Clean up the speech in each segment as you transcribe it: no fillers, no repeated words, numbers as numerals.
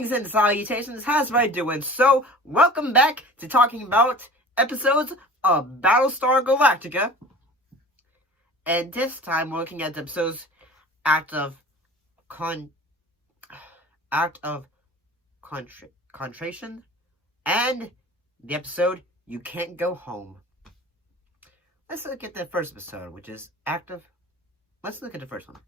Greetings and salutations, how's everybody doing? So, welcome back to talking about episodes of Battlestar Galactica. And this time we're looking at the episodes Act of Contrition and the episode You Can't Go Home. Let's look at the first episode, which is Let's look at the first one.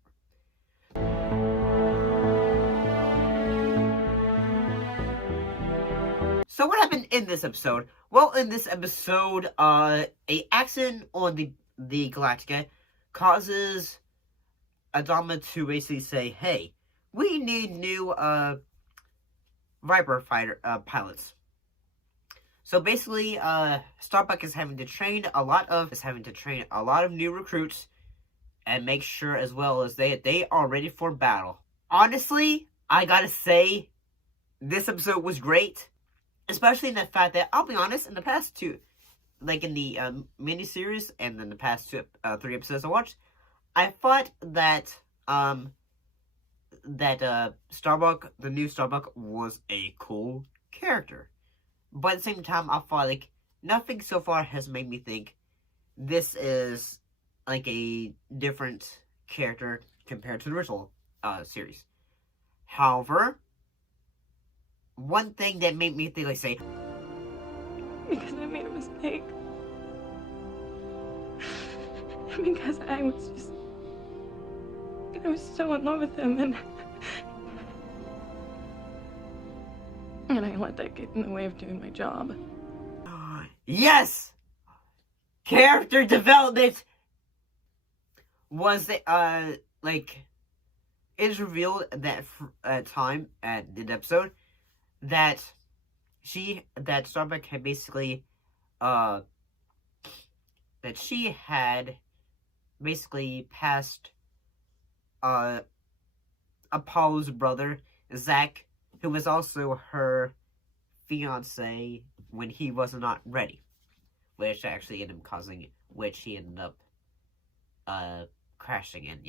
So what happened in this episode? Well, in this episode, a accident on the Galactica causes Adama to basically say, "Hey, we need new Viper fighter pilots." So basically, Starbuck is having to train a lot of new recruits and make sure as well as they are ready for battle. Honestly, I gotta say, this episode was great. Especially in the fact that, I'll be honest, in the past two, like in the miniseries and in the past three episodes I watched, I thought that Starbuck, the new Starbuck, was a cool character. But at the same time, I thought like nothing so far has made me think this is like a different character compared to the original series. However, one thing that made me think, like, say, because I made a mistake. Because I was so in love with him, and I let that get in the way of doing my job. Yes! Character development was, like, it's revealed that time at the episode that Starbuck had basically, that she had basically passed, Apollo's brother, Zach, who was also her fiance when he was not ready, which actually ended up which he ended up, crashing and,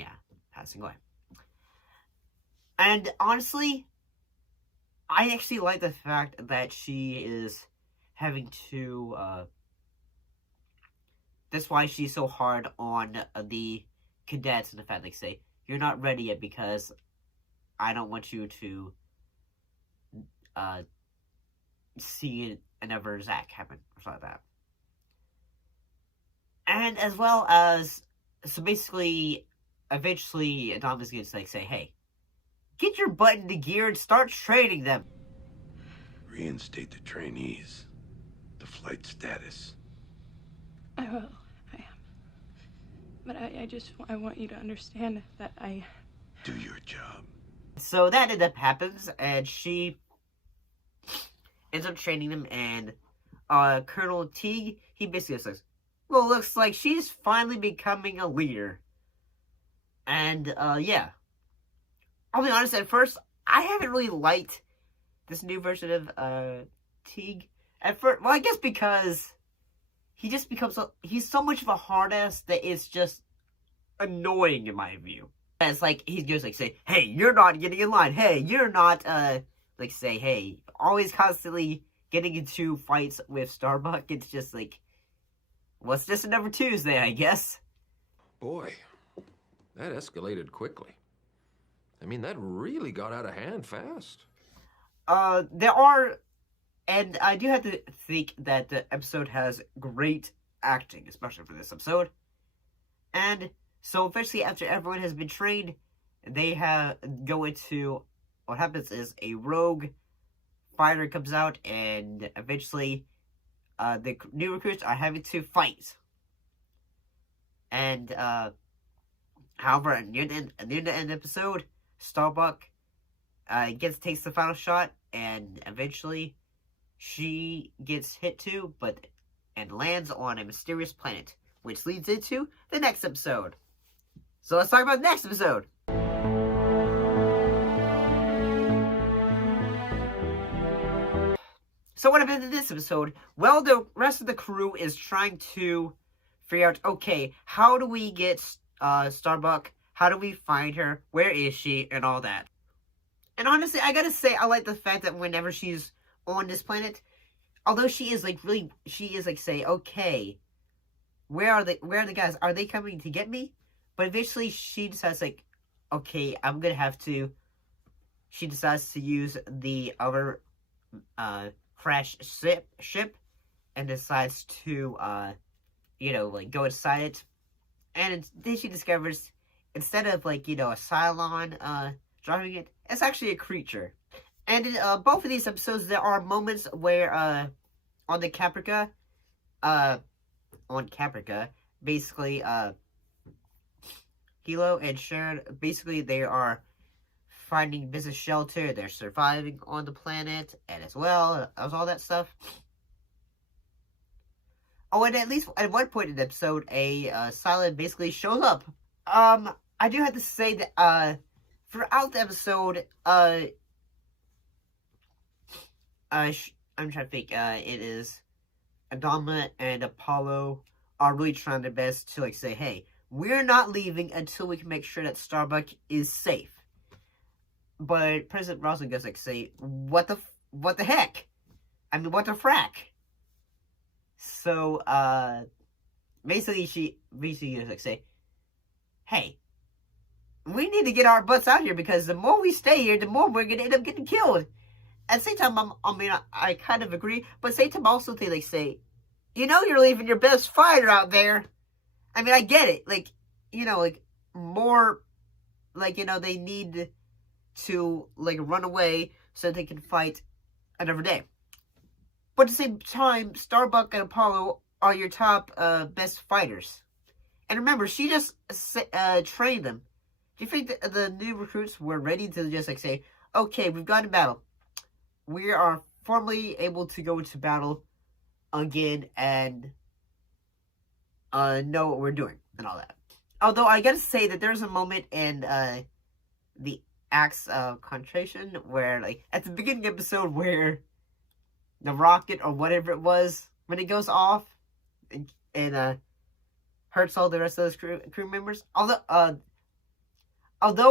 passing away. And honestly, I actually like the fact that she is having to, that's why she's so hard on the cadets and the fact they say, "You're not ready yet because I don't want you to, see another Zach happen," or something like that. And as well as, so basically, eventually, Adonis gets to, like, say, "Hey, get your butt into gear and start training them." Reinstate the trainees. The flight status. I will. I am. But I want you to understand that I... Do your job. So that ended up happens, and she ends up training them, and Colonel Teague, he basically says, "Well, looks like she's finally becoming a leader." And, yeah. I'll be honest, at first, I haven't really liked this new version of, Teague. At first, well, I guess because he just becomes, he's so much of a hard ass that it's just annoying in my view. It's like, he's just like, say, "Hey, you're not getting in line. Hey, you're not, like, say, hey," always constantly getting into fights with Starbuck. It's just like, what's this another Tuesday, I guess? Boy, that escalated quickly. I mean, that really got out of hand fast. There are, and I do have to think that the episode has great acting, especially for this episode. And so eventually, after everyone has been trained, they go into, what happens is a rogue fighter comes out, and eventually, the new recruits are having to fight. And, however, near the end of the episode, Starbuck takes the final shot, and eventually she gets hit too, and lands on a mysterious planet, which leads into the next episode. So let's talk about the next episode. So what happened in this episode? Well, the rest of the crew is trying to figure out, okay, how do we get Starbuck? How do we find her? Where is she? And all that. And honestly, I gotta say, I like the fact that whenever she's on this planet, although she is like say, okay, where are the guys? Are they coming to get me? But eventually she decides like, okay, I'm gonna have to. She decides to use the other crash ship and decides to like go inside it. And then she discovers instead of like a Cylon driving it, it's actually a creature. And in both of these episodes, there are moments where on Caprica, basically Hilo and Sharon, basically they are finding business shelter, they're surviving on the planet, and as well as all that stuff. Oh, and at least at one point in the episode, a Cylon basically shows up. I do have to say that throughout the episode, I'm trying to think, it is Adama and Apollo are really trying their best to like say, hey, we're not leaving until we can make sure that Starbuck is safe. But President Rosalind goes like, say, what the heck? I mean, what the frack? So, basically she goes like, say, hey, we need to get our butts out here because the more we stay here, the more we're gonna end up getting killed. At the same time, I kind of agree, but at the same time, also they like say, you're leaving your best fighter out there. I mean, I get it. Like, like more, like, they need to like run away so they can fight another day. But at the same time, Starbuck and Apollo are your top best fighters. And remember, she just trained them. Do you think the new recruits were ready to just like say, okay, we've gone to battle. We are formally able to go into battle again and know what we're doing and all that. Although I gotta say that there's a moment in the acts of Contrition where, like, at the beginning of the episode where the rocket or whatever it was, when it goes off and hurts all the rest of those crew members. Although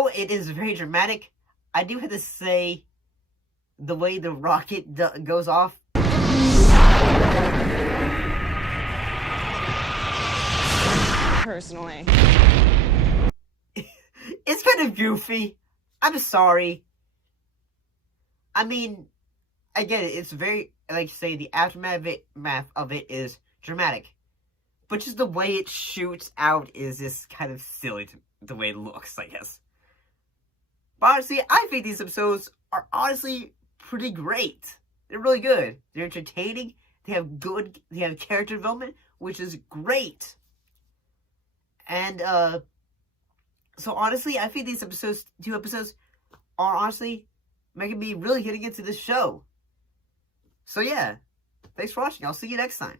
it is very dramatic, I do have to say the way the rocket goes off. Personally, it's kind of goofy. I'm sorry. I mean, I get it. It's very, like, say, the aftermath of it is dramatic. But just the way it shoots out is just kind of silly, the way it looks, I guess. But honestly, I think these episodes are honestly pretty great. They're really good. They're entertaining. They have character development, which is great. And, so honestly, I think these two episodes, are honestly making me really getting into this show. So yeah, thanks for watching. I'll see you next time.